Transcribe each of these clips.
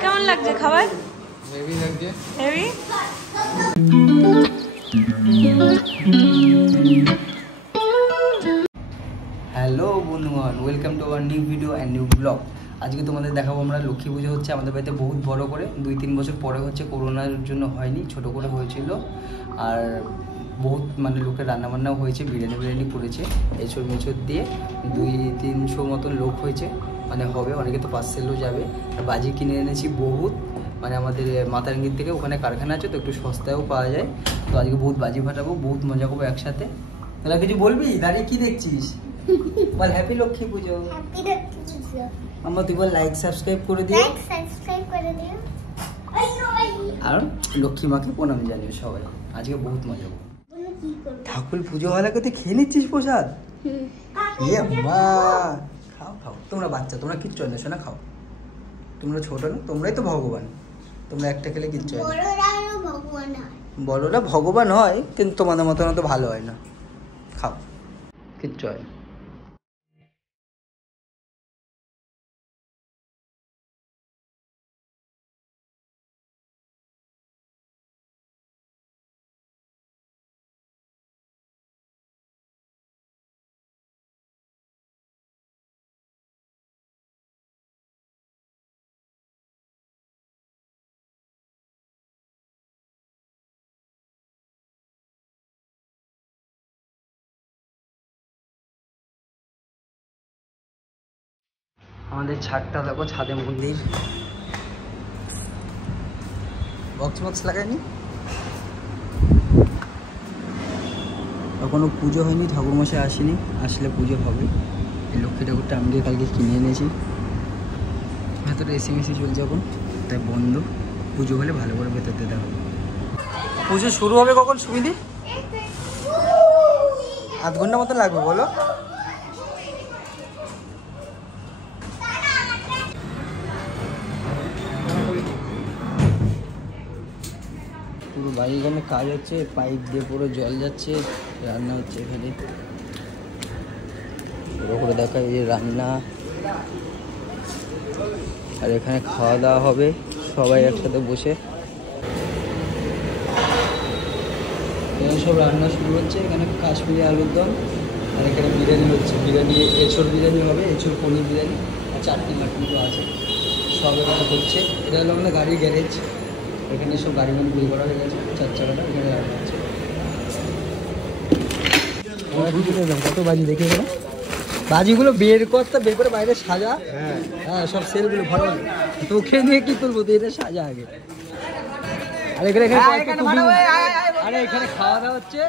কেমন লাগছে খাবার? হেভি লাগছে। হেভি। হ্যালো বন্ধুগণ, welcome to our new video and new blog. আজকে তোমাদের দেখাবো আমরা লক্ষ্মী পুজো হচ্ছে আমাদের বাড়িতে বহুত বড় করে, 2-3 বছর পরে হচ্ছে, করোনার জন্য হয়নি, ছোট করে হয়েছিল। আর বহুত মানে লোকের রান্নাবান্নাও হয়েছে, বিরিয়ানি করেছে, এঁচড় মেচড় দিয়ে 200-300 মতন লোক হয়েছে, মানে হবে, অনেকে তো পার্সেলও যাবে। আর বাজি কিনে এনেছি বহুত, মানে আমাদের মাতারঙ্গির থেকে, ওখানে কারখানা আছে তো একটু সস্তায়ও পাওয়া যায়। তো আজকে বহুত বাজি ফাটাবো, বহুত মজা করবো একসাথে। তাহলে কিছু বলবি? দাঁড়িয়ে কি দেখছিস? বল হ্যাপি লক্ষ্মী পুজো। হ্যাপি লক্ষ্মী পুজো। আমরা তুই বল লাইক সাবস্ক্রাইব করে দিও। লাইক সাবস্ক্রাইব করে দিও। আর লক্ষ্মী মাকে প্রণাম জানিও সবাই। আজকে বহুত মজা করব। ঠাকুর পুজো হওয়াকে তুই খেয়ে নিচ্ছিস প্রসাদ? ইয়ে মা, খাও খাও। তোমরা বাচ্চা, তোমরা কিচ্ছু হয় না, শোনা খাও। তোমরা ছোট না, তোমরাই তো ভগবান। তোমরা একটা খেলে কিচ্ছু হয় না। বড়রা ভগবান হয়, কিন্তু তোমাদের মতন তো ভালো হয় না। খাও, কিচ্ছু হয় না। আমাদের ছাদটা দেখো, ছাদে মন্দির, বক্স লাগায়নি এখনো, পুজো হয়নি, ঠাকুরমশাই আসেনি, আসলে পুজো হবে। এই লক্ষ্মী ঠাকুরটা আমি কালকে কিনে এনেছি, ভেতরে এসি চলছে এখন, তাই বন্ধ। পুজো হলে ভালো করে ভেতর দিতে হবে। পুজো শুরু হবে কখন সুবিধি? 8 ঘন্টা মতো লাগবে বলো। পুরো বাড়িখানে কাজ হচ্ছে, পাইপ দিয়ে পুরো জল যাচ্ছে, রান্না হচ্ছে এখানে। পুরো করে দেখা, এই যে রান্না, আর এখানে খাওয়া দাওয়া হবে সবাই একসাথে বসে। এখানে সব রান্না শুরু হচ্ছে, এখানে কাশ্মীরি আলুর দম, আর এখানে বিরিয়ানি হচ্ছে, এঁচড় বিরিয়ানি হবে, এঁচড় পনির বিরিয়ানি, আর চাটনি মাটনি তো আছে, সব এখানে হচ্ছে। এটা হলো আমাদের গাড়ির গ্যারেজ, এখানে সব গাড়ি মানে বিল করা হয়ে গেছে, 4 চাকাটা এখানে রাখা আছে। কত বাজি দেখে গেল, বাজিগুলো বের করে বাইরে সাজা। হ্যাঁ, সব সেলগুলো ভরা, তোকে নিয়ে কি করবো, তো এটা সাজা আগে। আর এখানে খাওয়া দাওয়া হচ্ছে,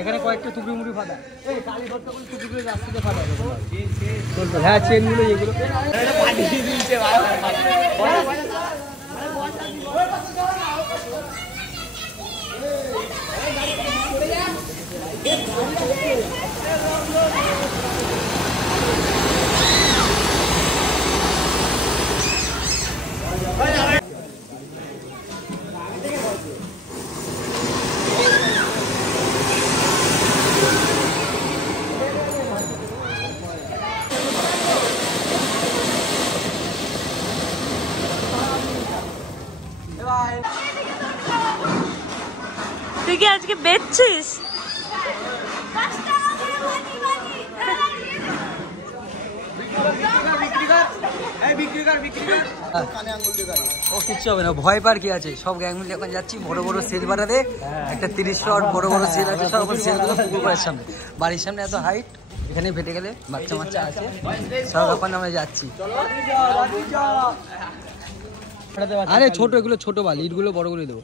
এখানে কয়েকটা টুকরি মুড়ি ফাটা, টুকরিগুলো রাস্তাতে ফাটা। হ্যাঁ, চেনগুলো এগুলো তুই কি আজকে বেচছিস? ও কিচ্ছু হবে না, ভয় পার কি আছে, সব গ্যাং মিলে এখন যাচ্ছি বড় বড় সেল বাড়াতে। একটা 30 শট বড় সেল আছে, সব সেলগুলো পুকুর পাড়ের সামনে, বাড়ির সামনে এত হাইট, এখানে ফেটে গেলে বাচ্চা আছে, সব এখন আমরা যাচ্ছি। আরে ছোট, এগুলো ছোট বালি, ইটগুলো বড় করে দেবো।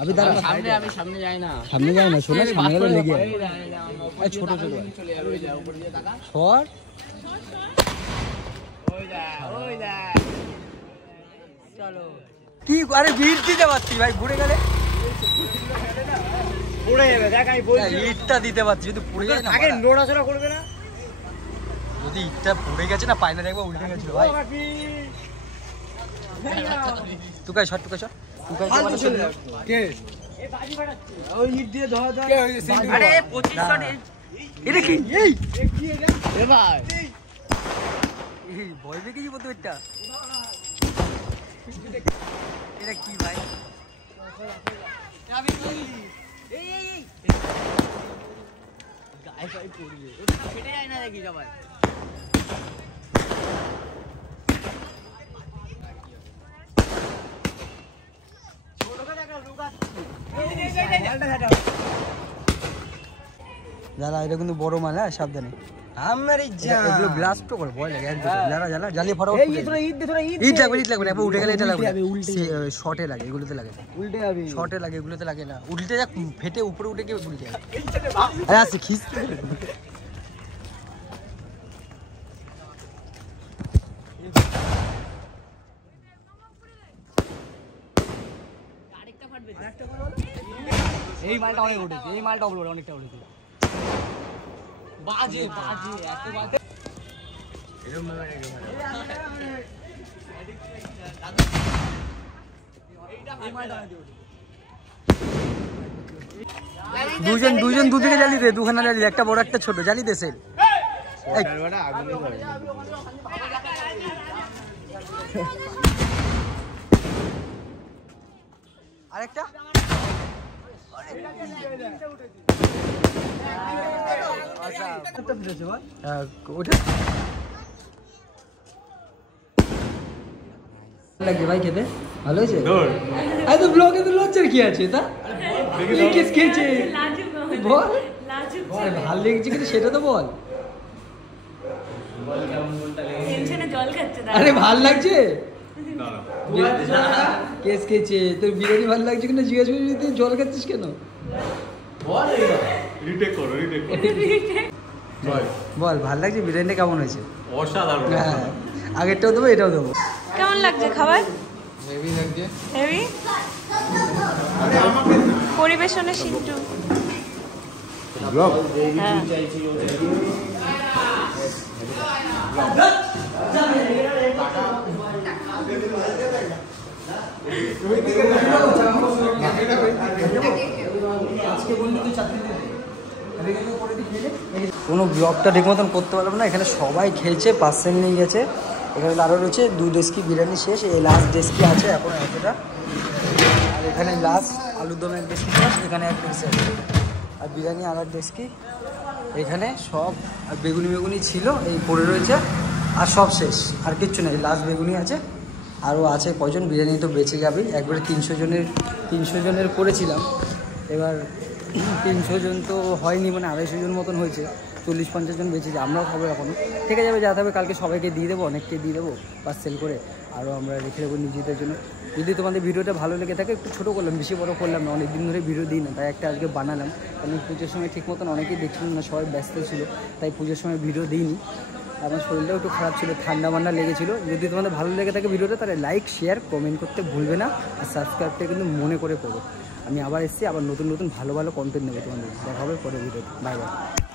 আমি সামনে যাই না, শোনা, সামনে গেলে লেগে ছোট সর। কি আরে ভিড় দিতে পারছি ভাই, ঘুরে গেলে পড়ে যাবে। দেখ আমি বলছি, ইটটা দিতে পারছি, যদি পড়ে যায় না, আগে নড়াচড়া করবে না। যদি ইটটা পড়ে গেছে না, পায়না দেখবো উল্টে গেছিল ভাই। টুকাই শট, কে ওই ইট দিয়ে ধরা ধরা আরে 25 শট এটা কি এই এ ভাই এই ভয় পেয়ে কি বলতে এটা এটা কি ভাই আমি বলি এই এই এই গায়ে গায়ে পড়বে ওটা ফেটে যায় না দেখি সবাই জ্বালা এটা কিন্তু বড় মাল হ্যাঁ সাবধানে আমার এগুলো ব্লাস্ট তো করে ভয় লাগে একদম জ্বালা জ্বালা জ্বালিয়ে ফটাফট এই তোরা ইট লাগবে না উঠে গেলে এটা লাগবে শর্টে লাগে এগুলোতে লাগে উল্টে যাবে শর্টে লাগে এগুলোতে লাগে না উল্টে যা ফেটে উপরে উঠে গিয়ে উল্টে যায় আরে আসে খিস আরেকটা ফাটবে আরেকটা করো এই মালটা অনেক উঠেছে এই মালটা অনেকটা উঠেছে বাজে বাজে এত বাজে এরকম ভাবে দুজন দুদিকে জ্বালি দে দুখানা জ্বালি একটা বড় একটা ছোট জ্বালি দে সেল আরেকটা ভাই খেতে ভালো হয়েছে তো ব্লগে তো লজ্জার কি আছে তা খেয়েছে বল ভাল লেগেছে কিন্তু সেটা তো বল আরে ভাল লাগছে কেস খেয়েছে তোর বিরিয়ানি ভালো লাগছে কিনা জিজ্ঞাসা করি তুই জল খাচ্ছিস কেন বল ভাল লাগছে বিরিয়ানিটা কেমন হয়েছে অসাধারণ হ্যাঁ আগেরটাও দেবো এটাও দেবো কেমন লাগছে খাবার হেভি লাগছে হেভি পরিবেশনে সিন্টু কোনো ব্লগটা ঠিক মতন করতে পারলাম না এখানে সবাই খেয়েছে পার্সেল নিয়ে গেছে এখানে আরও রয়েছে 2 ডেস্কি বিরিয়ানি শেষ এই লাস্ট ডেস্কি আছে এখন এতটা আর এখানে লাস্ট আলুর দম 1 ডেস্কি শেষ এখানে 1 ডেস্কি আছে আর বিরিয়ানি আর 1 ডেস্কি এখানে সব আর বেগুনি ছিল এই পড়ে রয়েছে আর সব শেষ আর কিচ্ছু নেই লাস্ট বেগুনি আছে আরও আছে কয়জন বিরিয়ানি তো বেঁচে যাবে একবারে 300 জনের করেছিলাম এবার 300 জন তো হয়নি মানে 250 জন মতন হয়েছে 40-50 জন বেঁচেছে আমরাও খাবো এখনও থেকে যাবে যা হবে কালকে সবাইকে দিয়ে দেবো অনেককে দিয়ে দেবো পার্সেল করে আরও আমরা রেখে দেবো নিজেদের জন্য যদি তোমাদের ভিডিওটা ভালো লেগে থাকে একটু ছোটো করলাম বেশি বড় করলাম না অনেক দিন ধরে ভিডিও দিই না তাই একটা আজকে বানালাম কারণ পুজোর সময় ঠিক মতন অনেকেই দেখছিলাম না সবাই ব্যস্ত ছিল তাই পুজোর সময় ভিডিও দিইনি আমার শরীরটাও একটু খারাপ ছিল ঠান্ডা মান্ডা লেগেছিলো যদি তোমাদের ভালো লেগে থাকে ভিডিওটা তাহলে লাইক শেয়ার কমেন্ট করতে ভুলবে না আর সাবস্ক্রাইবটা কিন্তু মনে করে করো আমি আবার এসেছি আবার নতুন ভালো কন্টেন্ট নেবো তোমাদের দেখা হবে পরে ভিডিওতে বাই বাই